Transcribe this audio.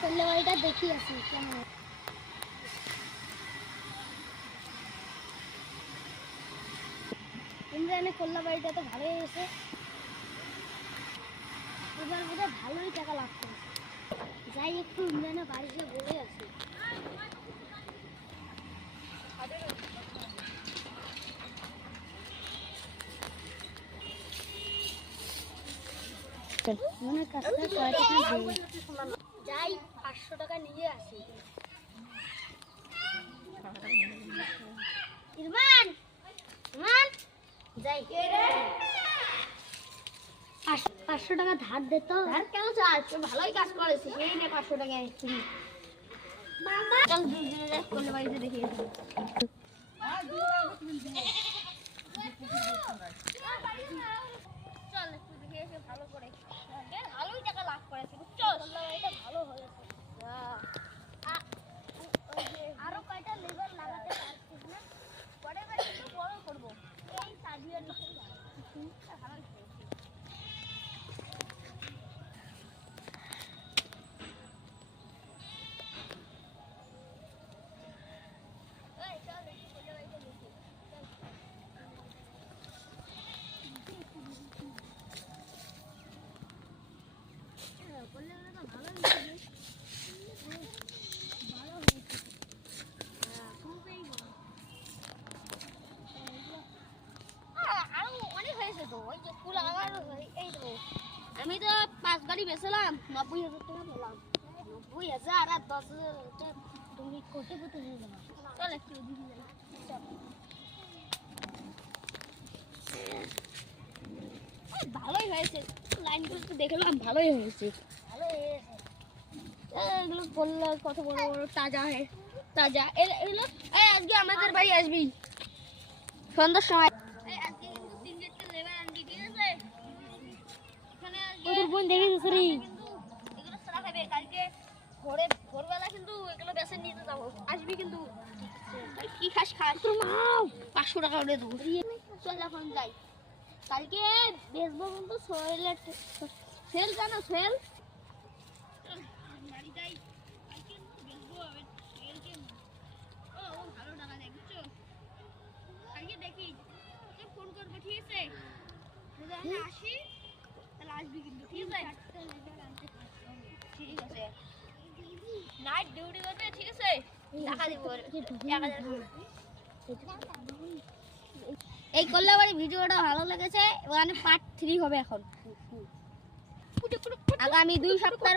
করলে বাড়িটা দেখি আসি কেমন। ইমরানের করলা বাড়িটা তো ভালোই হয়েছে, এবার বোধহয় ভালোই টাকা লাভ করেছে। যাই একটু ইমরানের বাড়িতে বলে আসি। মনে কাজটা কয় টাকা দেবে, যাই 500 টাকা নিয়ে আসি। ইরমান ইরমান যাই 500 টাকা ধার দে তো। ধার কেন চাস? ভালোই কাজ করেছিস, এই নে 500 টাকা তুমি। মামা চল দুজনে করলে বাড়িতে দেখে আসি। চল একটু দেখে এসে ভালো করে, ভালোই টাকা লাভ করেছে বুঝছো। এটা ভালো হয়েছে। আরো কয়টা লেবার লাগাতে পারছিস না? পরে বাড়ি একটু বড় করবো, এই সাজিয়ে নিতে ভালো হয়েছে। আমি তো 5 গাড়ি বেচলাম, 90,000 টাকা পেলাম। 90,000 আর 10,000 তুমি কোটিপতি হয়ে যাবে। চল একটু ওদিকে যাই। ভালোই হয়েছে, লাইনগুলো তো দেখলাম ভালোই হয়েছে। ভালো হয়েছে। এগুলো বললো কত বড় বড় তাজা তাজা এগুলো। আজকে আমাদের বাড়ি আসবি সন্ধ্যার সময়। আজকে কিন্তু 3-4টা লেবার আনবি, ঠিক আছে? এখানে তোর বোন দেখেছিস রে? এগুলো সারা খাবে কালকে ভোরবেলা, কিন্তু এগুলো বেচে নিতে যাবো, আসবি কিন্তু। কি খাস খা, তোর মাও 500 টাকা করে দেবো। চল এখন যাই, কালকে বেচবো কিন্তু সোহেলের সেল, জানো সেল? বাড়ি যাই, কালকে বেচবো আমি সেলকে। ও ভালো টাকা দেয় বুঝছো। কালকে দেখি ফোন করবো, ঠিক আছে? যদি আমি আসি তাহলে আসবি কিন্তু, ঠিক আছে? ঠিক আছে, নাইট ডিউটি করবে, ঠিক আছে? টাকা দিব 1000। এই কল্যাবাড়ি ভিডিওটা ভালো লেগেছে, ওখানে পার্ট 3 হবে এখন। আগামী 2 সপ্তাহের